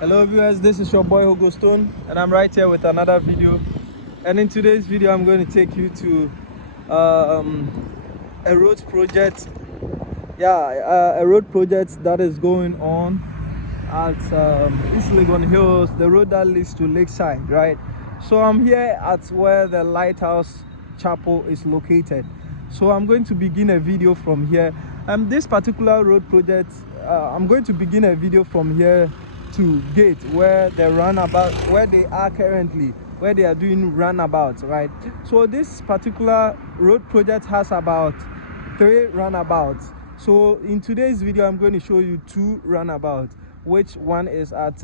Hello viewers, this is your boy Hugo Stone and I'm right here with another video. And in today's video I'm going to take you to a road project. A road project that is going on at East Legon Hills, the road that leads to Lakeside, right? So I'm here at where the Lighthouse Chapel is located. So I'm going to begin a video from here. This particular road project, I'm going to begin a video from here to gate where the roundabout, where they are currently, where they are doing roundabouts, right? So this particular road project has about 3 roundabouts. So in today's video I'm going to show you 2 roundabouts, which one is at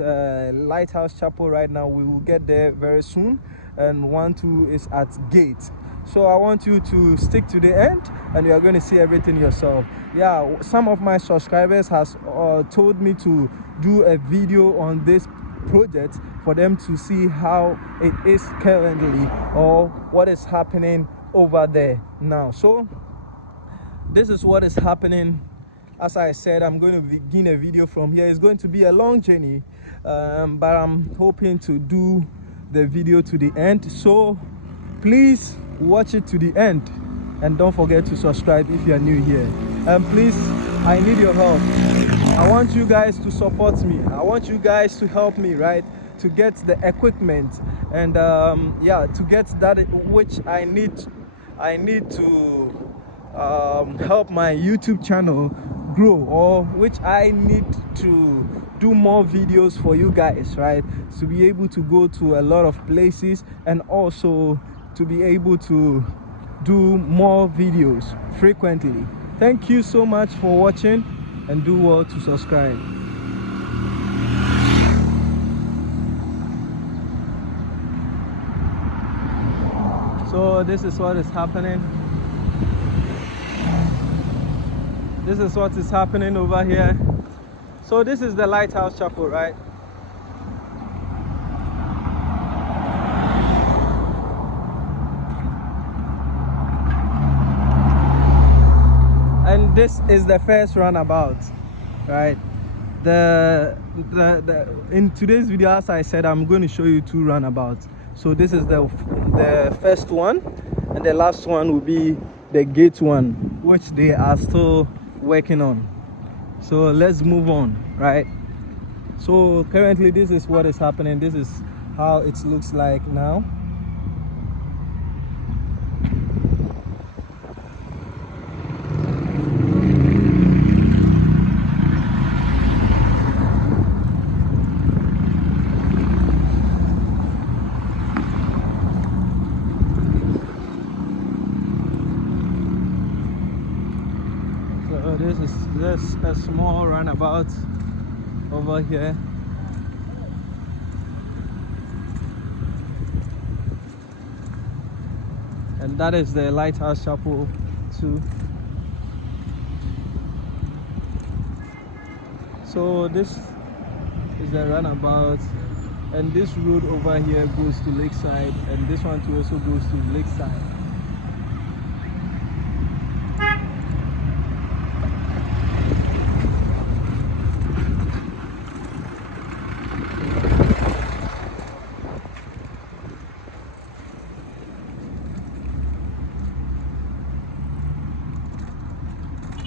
Lighthouse Chapel right now. We will get there very soon, and 2 is at gate. So I want you to stick to the end and you are going to see everything yourself. Yeah, some of my subscribers has told me to do a video on this project for them to see how it is currently or what is happening over there now. So this is what is happening. As I said, I'm going to begin a video from here. It's going to be a long journey, but I'm hoping to do the video to the end. So please watch it to the end and don't forget to subscribe if you are new here. And please, I need your help. I want you guys to support me. I want you guys to help me, right, to get the equipment and to get that which I need to help my YouTube channel grow, or which I need to do more videos for you guys, right, to be able to go to a lot of places and also to be able to do more videos frequently. Thank you so much for watching and do well to subscribe. So this is what is happening. This is what is happening over here. So this is the Lighthouse Chapel, right? And this is the first roundabout, right? In today's video, as I said, I'm going to show you 2 roundabouts. So this is the first one, and the last one will be the gate one, which they are still working on. So let's move on, right? So currently this is what is happening. This is how it looks like now. So this is just a small roundabout over here. And that is the Lighthouse Chapel too. So this is the roundabout, and this road over here goes to Lakeside, and this one too also goes to Lakeside.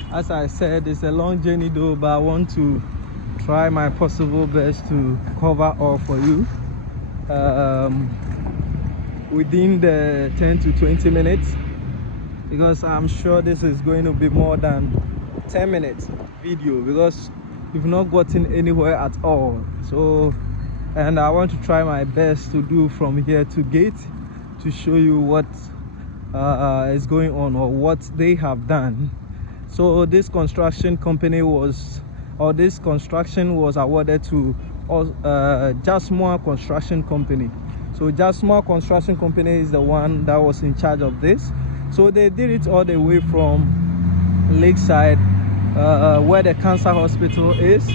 As I said, it's a long journey though, but I want to try my possible best to cover all for you within the 10 to 20 minutes, because I'm sure this is going to be more than 10 minutes video, because we've not gotten anywhere at all. So, and I want to try my best to do from here to gate to show you what is going on or what they have done. So this construction company was, or this construction was awarded to Jasmine Construction Company. So Jasmine Construction Company is the one that was in charge of this. So they did it all the way from Lakeside, where the cancer hospital is,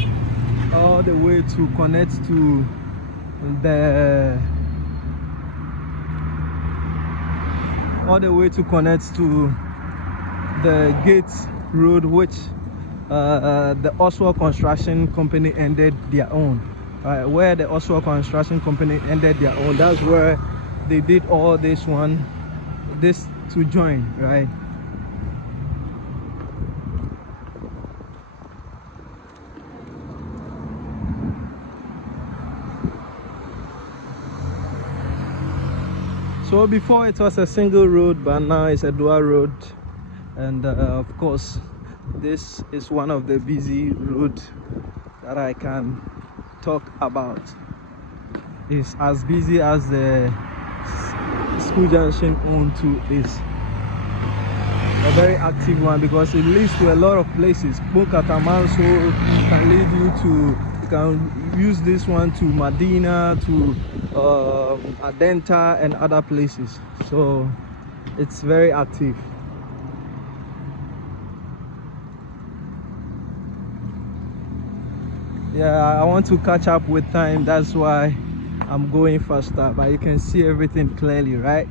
all the way to connect to the Gates Road, which the Oswald Construction Company ended their own. where the Oswald Construction Company ended their own. That's where they did all this to join, right? So before it was a single road, but now it's a dual road. And of course, this is one of the busy roads that I can talk about. It's as busy as the School Junction on 2 is. A very active one because it leads to a lot of places. Bukatamanso can lead you can use this one to Medina, to Adenta and other places. So it's very active. Yeah, I want to catch up with time, that's why I'm going faster, but you can see everything clearly, right?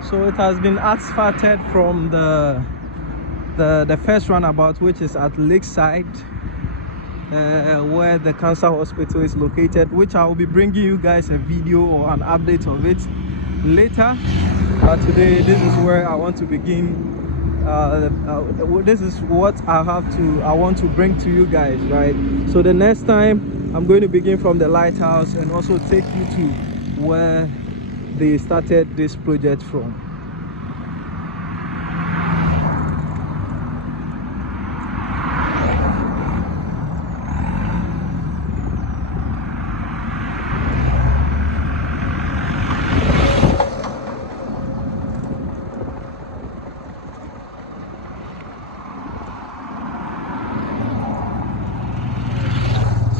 So it has been asphalted from the first roundabout, which is at Lakeside, where the cancer hospital is located, which I will be bringing you guys a video or an update of it later. But today, this is where I want to begin. This is what I want to bring to you guys, right? So the next time I'm going to begin from the lighthouse and also take you to where they started this project from.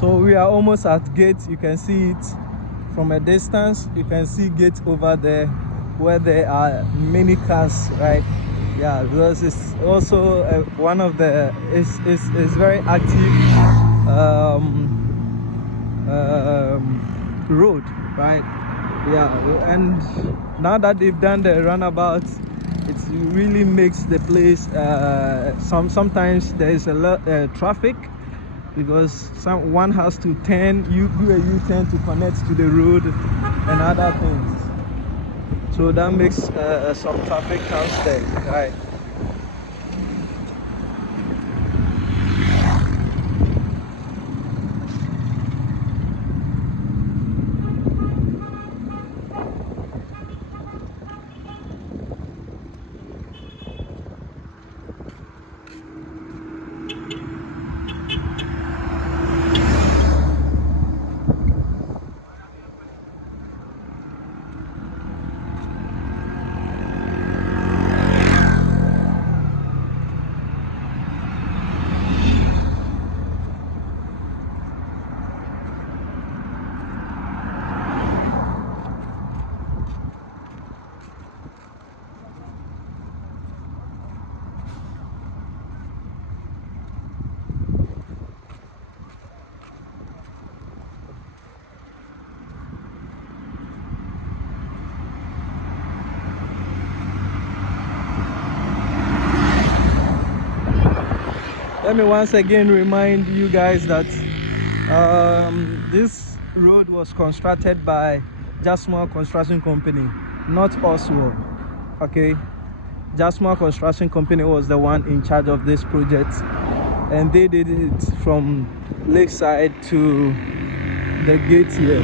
So we are almost at gate. You can see it from a distance. You can see gate over there where there are many cars, right? Yeah, because it's also one of the it's very active road, right? Yeah, and now that they've done the roundabout, it really makes the place sometimes there is a lot traffic, because one has to do a U-turn to connect to the road and other things. So that makes some traffic counts there, right? Let me once again remind you guys that this road was constructed by Jasmine Construction Company, not Oswald. Okay, Jasmine Construction Company was the one in charge of this project, and they did it from Lakeside to the gate here.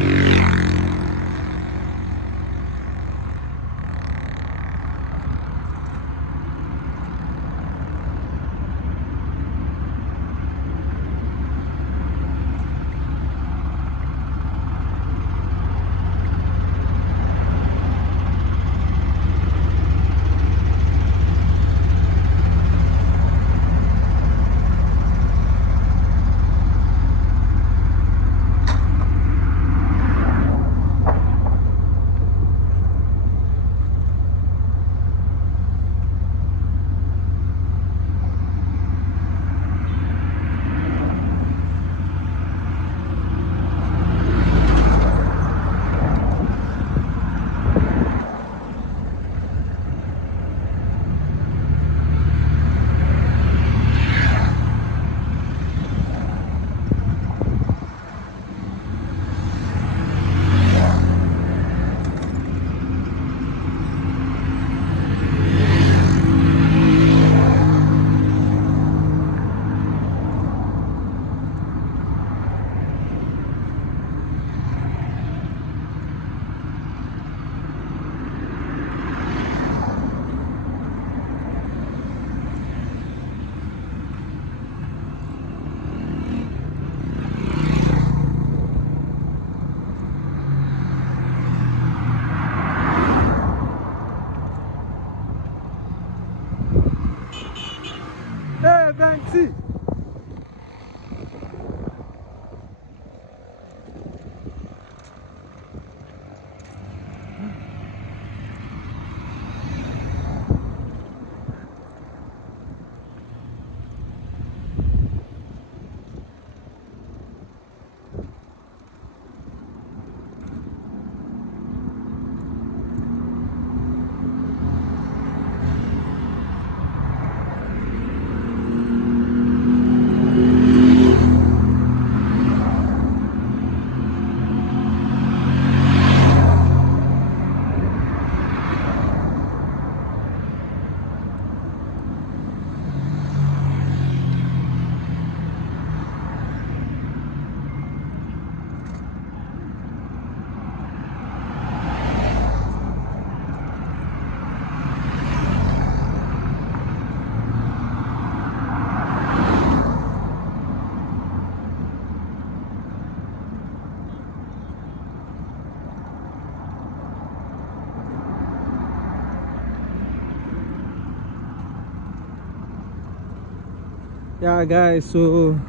Yeah, guys, so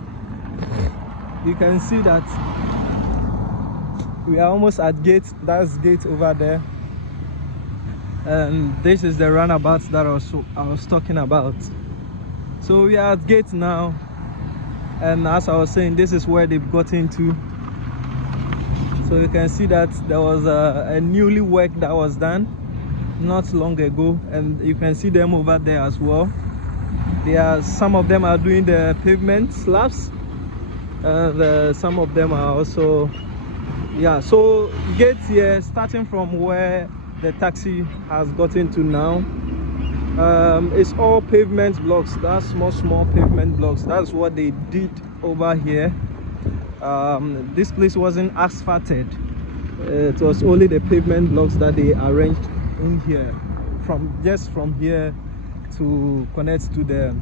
you can see that we are almost at gate. That's gate over there, and this is the roundabout that I was talking about. So we are at gate now, and as I was saying, this is where they've got into. So you can see that there was a newly work that was done not long ago, and you can see them over there as well. Some of them are doing the pavement slabs, and some of them are also, yeah. So gates here, starting from where the taxi has gotten to now, it's all pavement blocks. That's small pavement blocks. That's what they did over here. This place wasn't asphalted. It was only the pavement blocks that they arranged in here, from here to connect to the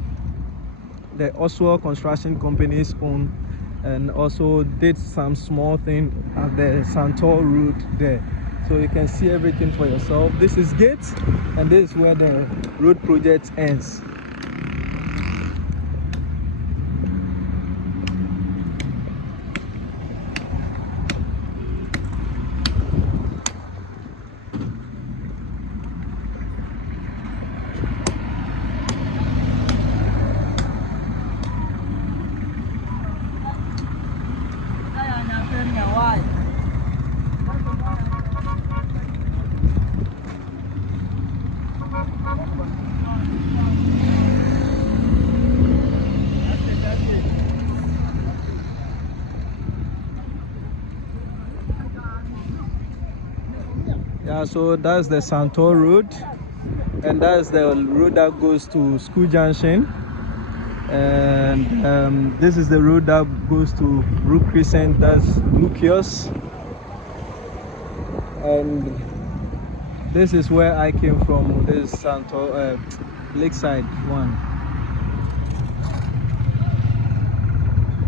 Oswald Construction Company's own, and also did some small thing at the Santor Road there. So you can see everything for yourself. This is gate, and this is where the road project ends. Yeah, so that's the Santor Road, and that's the road that goes to School Junction, and this is the road that goes to Rook Crescent. That's Lucius, and this is where I came from. This Santor Lakeside one.